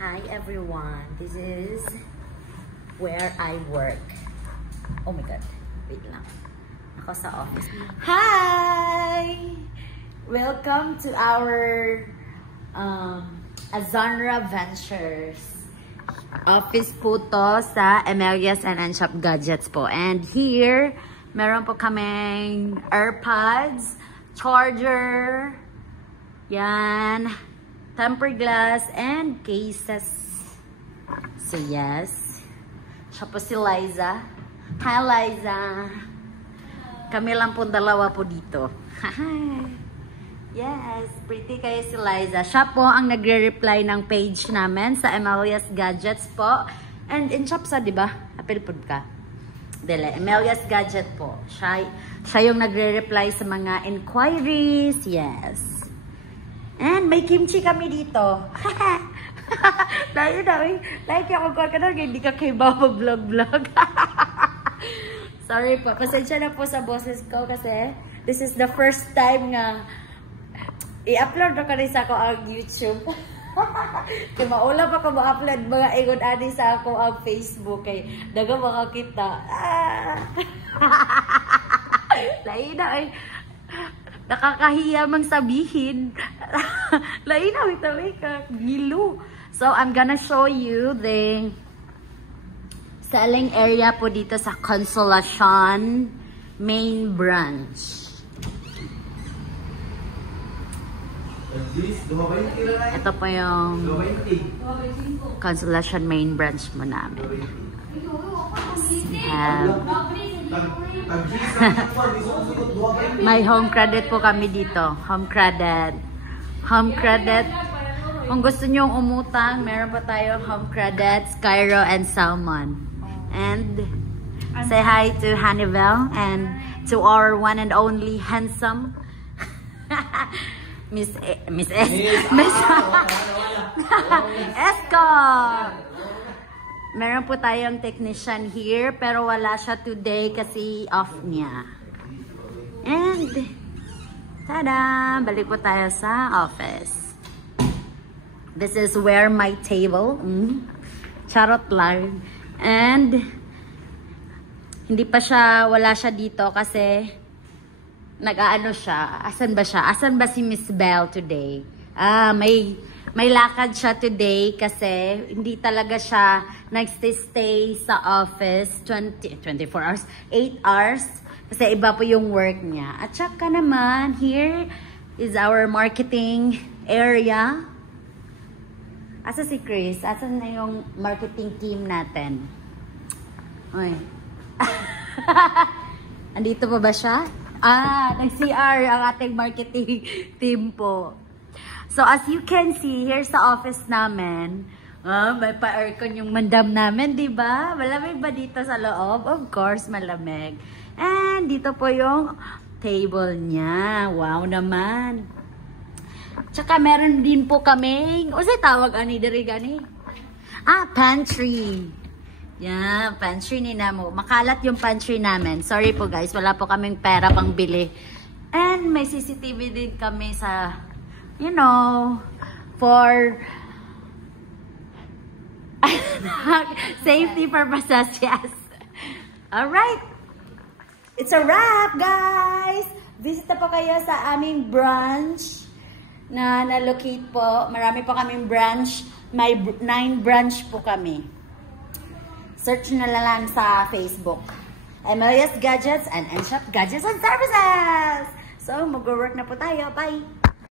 Hi everyone, this is where I work. Oh my god, wait lang. Ako sa office. Hi! Welcome to our Azanra Ventures. Office po to sa Emelias and Enshop Gadgets po. And here, meron po kaming AirPods, charger, yan, tempered glass, and cases. So yes, siya po si Liza. Hi Liza! Kami lang po dalawa po dito. Yes, pretty kayo si Liza. Siya po ang nagre-reply ng page namin sa Emelias Gadgets po. And in shop sa, di ba? Apel po ka. Dele, Emelias Gadget po. Siya yung nagre-reply sa mga inquiries. Yes. And may kimchi kami dito. Like ako ko na, hindi ka kayo vlog. Sorry po. Pasensya na po sa boses ko kasi this is the first time nga i-upload na ka rin sa ako ang YouTube. Kaya maula pa ko ma-upload mga ingon-ani sa ako ang Facebook. Kaya daga makakita. Laina ay nakakahiya mang sabihin. Laina, wait ka. Gilo. So, I'm gonna show you the selling area po dito sa Consolacion main branch. Ito po yung Consolacion main branch mo namin. May home credit po kami dito. Home credit. Kung gusto nyong umutang, meron pa tayong home credit, Skyro and Salmon. And say hi to Hannibal and to our one and only handsome Miss Esco. Meron po tayong technician here pero wala siya today kasi off niya. And tada! Balik po tayo sa office. This is where my table. Charot lang. And hindi pa siya, wala siya dito kasi nag-aano siya. Asan ba siya? Asan ba si Miss Bell today? May lakad siya today kasi hindi talaga siya nag-stay sa office 24 hours, 8 hours kasi iba po yung work niya. At saka naman, here is our marketing area. Asa si Chris? Asan na yung marketing team natin? Oy. Andito pa ba siya? Nag-CR ang ating marketing team po. So, as you can see, here's the office namin. May pa-aircon yung mandam namin, di ba? Malamig ba dito sa loob? Of course, malamig. And dito po yung table niya. Wow naman. Tsaka meron din po kaming, o tawag ani diri gani? Pantry. Yeah, pantry ni Namo. Makalat yung pantry namin. Sorry po guys, wala po kaming pera pang bili. And may CCTV din kami sa, you know, for safety purposes, yes. Alright. It's a wrap, guys. Visita po kayo sa aming branch na na-locate po. Marami po kaming branch. May 9 branch po kami. Search na lang sa Facebook. Emelias Gadgets and Enshop Gadgets and Services. So, mag-work na po tayo. Bye!